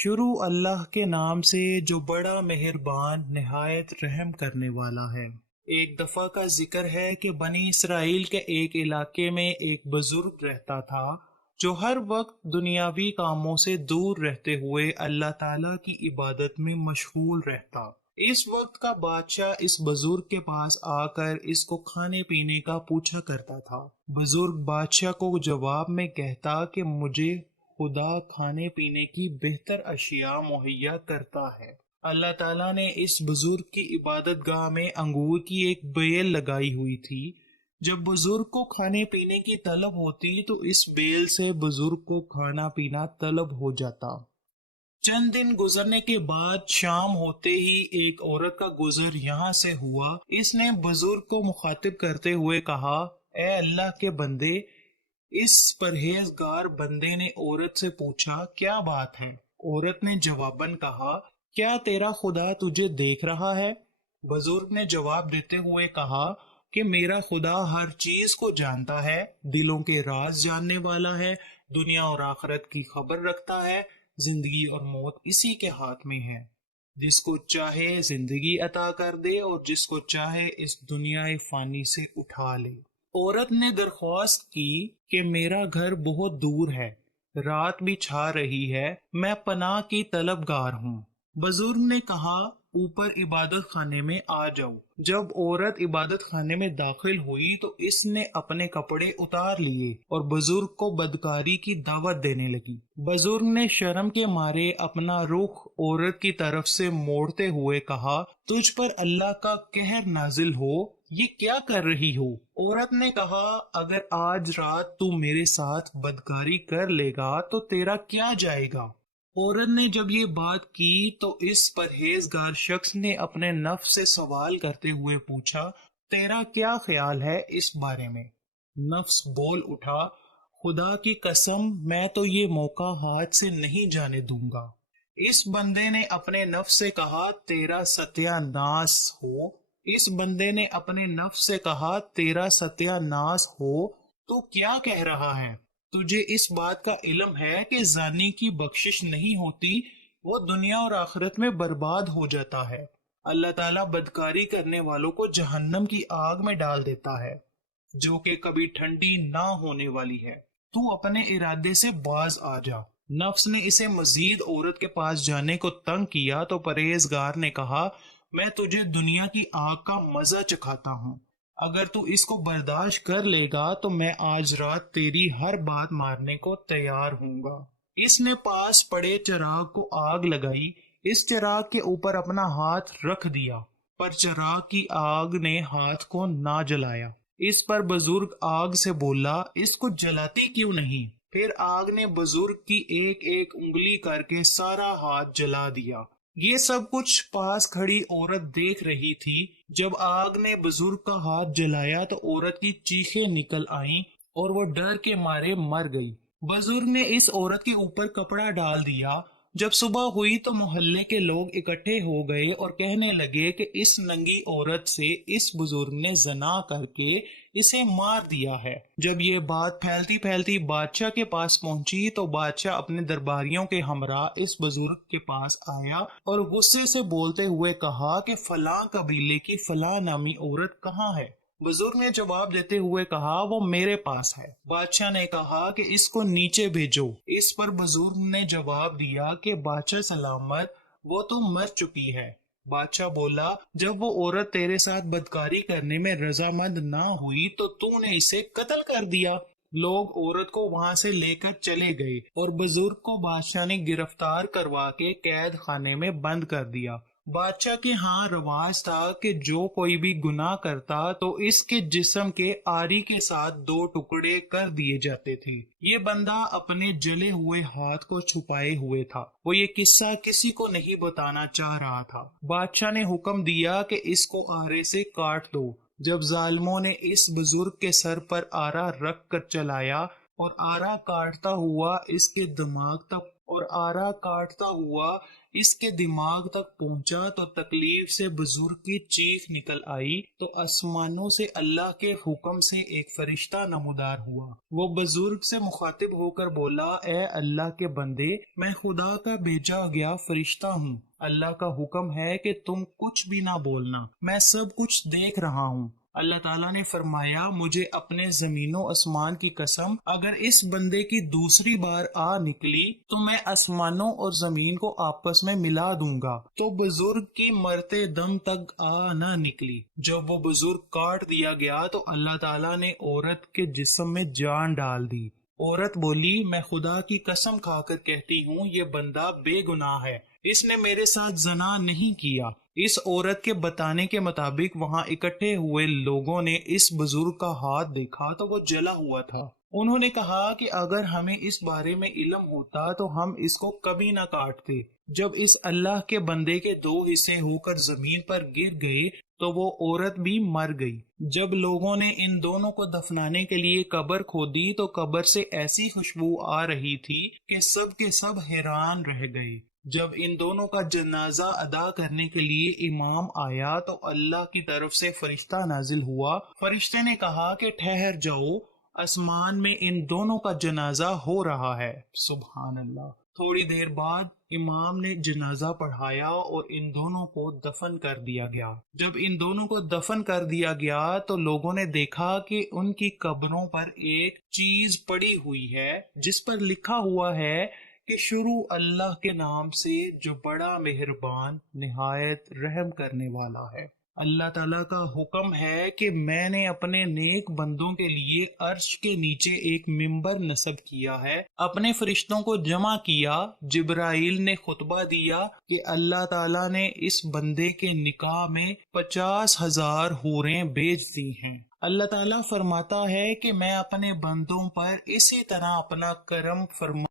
شروع اللہ کے نام سے جو بڑا مہربان نہایت رحم کرنے والا ہے۔ ایک دفعہ کا ذکر ہے کہ بنی اسرائیل کے ایک علاقے میں ایک بزرگ رہتا تھا جو ہر وقت دنیاوی کاموں سے دور رہتے ہوئے اللہ تعالی کی عبادت میں مشغول رہتا۔ اس وقت کا بادشاہ اس بزرگ کے پاس آ کر اس کو کھانے پینے کا پوچھا کرتا تھا۔ بزرگ بادشاہ کو جواب میں کہتا کہ مجھے خدا کھانے پینے کی بہتر اشیاء مہیا کرتا ہے۔ اللہ تعالیٰ نے اس بزرگ کی عبادت گاہ میں انگور کی ایک بیل لگائی ہوئی تھی۔ جب بزرگ کو کھانے پینے کی طلب ہوتی تو اس بیل سے بزرگ کو کھانا پینا طلب ہو جاتا۔ چند دن گزرنے کے بعد شام ہوتے ہی ایک عورت کا گزر یہاں سے ہوا۔ اس نے بزرگ کو مخاطب کرتے ہوئے کہا، اے اللہ کے بندے۔ اس پرہیزگار بندے نے عورت سے پوچھا، کیا بات ہے؟ عورت نے جواباً کہا، کیا تیرا خدا تجھے دیکھ رہا ہے؟ بزرگ نے جواب دیتے ہوئے کہا کہ میرا خدا ہر چیز کو جانتا ہے، دلوں کے راز جاننے والا ہے، دنیا اور آخرت کی خبر رکھتا ہے، زندگی اور موت اسی کے ہاتھ میں ہے، جس کو چاہے زندگی عطا کر دے اور جس کو چاہے اس دنیا فانی سے اٹھا لے۔ عورت نے درخواست کی کہ میرا گھر بہت دور ہے، رات بھی چھا رہی ہے، میں پناہ کی طلبگار ہوں۔ بزرگ نے کہا، اوپر عبادت خانے میں آ جاؤ۔ جب عورت عبادت خانے میں داخل ہوئی تو اس نے اپنے کپڑے اتار لیے اور بزرگ کو بدکاری کی دعوت دینے لگی۔ بزرگ نے شرم کے مارے اپنا رخ عورت کی طرف سے موڑتے ہوئے کہا، تجھ پر اللہ کا قہر نازل ہو، یہ کیا کر رہی ہو؟ عورت نے کہا، اگر آج رات تو میرے ساتھ بدکاری کر لے گا تو تیرا کیا جائے گا؟ عورت نے جب یہ بات کی تو اس پرہیزگار شخص نے اپنے نفس سے سوال کرتے ہوئے پوچھا، تیرا کیا خیال ہے اس بارے میں؟ نفس بول اٹھا، خدا کی قسم میں تو یہ موقع ہاتھ سے نہیں جانے دوں گا۔ اس بندے نے اپنے نفس سے کہا، تیرا ستیہ ناس ہو۔ اس بندے نے اپنے نفس سے کہا، تیرا ستیہ ناس ہو، تو کیا کہہ رہا ہے؟ تجھے اس بات کا علم ہے کہ زانی کی بخشش نہیں ہوتی، وہ دنیا اور آخرت میں برباد ہو جاتا ہے۔ اللہ تعالیٰ بدکاری کرنے والوں کو جہنم کی آگ میں ڈال دیتا ہے، جو کہ کبھی ٹھنڈی نہ ہونے والی ہے۔ تو اپنے ارادے سے باز آ جا۔ نفس نے اسے مزید عورت کے پاس جانے کو تنگ کیا تو پرہیزگار نے کہا، میں تجھے دنیا کی آگ کا مزہ چکھاتا ہوں، اگر تو اس کو برداشت کر لے گا تو میں آج رات تیری ہر بات مارنے کو تیار ہوں گا۔ اس نے پاس پڑے چراغ کو آگ لگائی، اس چراغ کے اوپر اپنا ہاتھ رکھ دیا، پر چراغ کی آگ نے ہاتھ کو نہ جلایا۔ اس پر بزرگ آگ سے بولا، اس کو جلاتی کیوں نہیں؟ پھر آگ نے بزرگ کی ایک ایک انگلی کر کے سارا ہاتھ جلا دیا۔ یہ سب کچھ پاس کھڑی عورت دیکھ رہی تھی۔ جب آگ نے بزرگ کا ہاتھ جلایا تو عورت کی چیخیں نکل آئیں اور وہ ڈر کے مارے مر گئی۔ بزرگ نے اس عورت کے اوپر کپڑا ڈال دیا۔ جب صبح ہوئی تو محلے کے لوگ اکٹھے ہو گئے اور کہنے لگے کہ اس ننگی عورت سے اس بزرگ نے زنا کر کے اسے مار دیا ہے۔ جب یہ بات پھیلتی پھیلتی بادشاہ کے پاس پہنچی تو بادشاہ اپنے درباریوں کے ہمراہ اس بزرگ کے پاس آیا اور غصے سے بولتے ہوئے کہا کہ فلاں قبیلے کی فلاں نامی عورت کہاں ہے؟ بزرگ نے جواب دیتے ہوئے کہا، وہ میرے پاس ہے۔ بادشاہ نے کہا کہ اس کو نیچے بھیجو۔ اس پر بزرگ نے جواب دیا کہ بادشاہ سلامت، وہ تو مر چکی ہے۔ بادشاہ بولا، جب وہ عورت تیرے ساتھ بدکاری کرنے میں رضامند نہ ہوئی تو نے اسے قتل کر دیا۔ لوگ عورت کو وہاں سے لے کر چلے گئے اور بزرگ کو بادشاہ نے گرفتار کروا کے قید خانے میں بند کر دیا۔ بادشاہ کے ہاں رواج تھا کہ جو کوئی بھی گناہ کرتا تو اس کے جسم کے آری کے ساتھ 2 ٹکڑے کر دیے جاتے تھے۔ یہ بندہ اپنے جلے ہوئے ہاتھ کو چھپائے ہوئے تھا۔ وہ یہ قصہ کسی کو نہیں بتانا چاہ رہا تھا۔ بادشاہ نے حکم دیا کہ اس کو آرے سے کاٹ دو۔ جب ظالموں نے اس بزرگ کے سر پر آرا رکھ کر چلایا اور آرا کاٹتا ہوا اس کے دماغ تک اور آرا کاٹتا ہوا اس کے دماغ تک پہنچا تو تکلیف سے بزرگ کی چیخ نکل آئی تو آسمانوں سے اللہ کے حکم سے ایک فرشتہ نمودار ہوا۔ وہ بزرگ سے مخاطب ہو کر بولا، اے اللہ کے بندے، میں خدا کا بھیجا گیا فرشتہ ہوں، اللہ کا حکم ہے کہ تم کچھ بھی نہ بولنا، میں سب کچھ دیکھ رہا ہوں۔ اللہ تعالیٰ نے فرمایا، مجھے اپنے زمین و آسمان کی قسم، اگر اس بندے کی دوسری بار آ نکلی تو میں آسمانوں اور زمین کو آپس میں ملا دوں گا۔ تو بزرگ کی مرتے دم تک آ نہ نکلی۔ جب وہ بزرگ کاٹ دیا گیا تو اللہ تعالیٰ نے عورت کے جسم میں جان ڈال دی۔ عورت بولی، میں خدا کی قسم کھا کر کہتی ہوں یہ بندہ بے گناہ ہے، اس نے میرے ساتھ زنا نہیں کیا۔ اس عورت کے بتانے کے مطابق وہاں اکٹھے ہوئے لوگوں نے اس بزرگ کا ہاتھ دیکھا تو وہ جلا ہوا تھا۔ انہوں نے کہا کہ اگر ہمیں اس بارے میں علم ہوتا تو ہم اس کو کبھی نہ کاٹتے۔ جب اس اللہ کے بندے کے دو حصے ہو کر زمین پر گر گئے تو وہ عورت بھی مر گئی۔ جب لوگوں نے ان دونوں کو دفنانے کے لیے قبر کھودی تو قبر سے ایسی خوشبو آ رہی تھی کہ سب کے سب حیران رہ گئے۔ جب ان دونوں کا جنازہ ادا کرنے کے لیے امام آیا تو اللہ کی طرف سے فرشتہ نازل ہوا۔ فرشتے نے کہا کہ ٹھہر جاؤ، آسمان میں ان دونوں کا جنازہ ہو رہا ہے۔ سبحان اللہ۔ تھوڑی دیر بعد امام نے جنازہ پڑھایا اور ان دونوں کو دفن کر دیا گیا۔ جب ان دونوں کو دفن کر دیا گیا تو لوگوں نے دیکھا کہ ان کی قبروں پر ایک چیز پڑی ہوئی ہے جس پر لکھا ہوا ہے کہ شروع اللہ کے نام سے جو بڑا مہربان نہایت رحم کرنے والا ہے۔ اللہ تعالیٰ کا حکم ہے کہ میں نے اپنے نیک بندوں کے لیے عرش کے نیچے ایک ممبر نصب کیا ہے، اپنے فرشتوں کو جمع کیا۔ جبرائیل نے خطبہ دیا کہ اللہ تعالیٰ نے اس بندے کے نکاح میں 50,000 حوریں بیچ دی ہیں۔ اللہ تعالیٰ فرماتا ہے کہ میں اپنے بندوں پر اسی طرح اپنا کرم فرما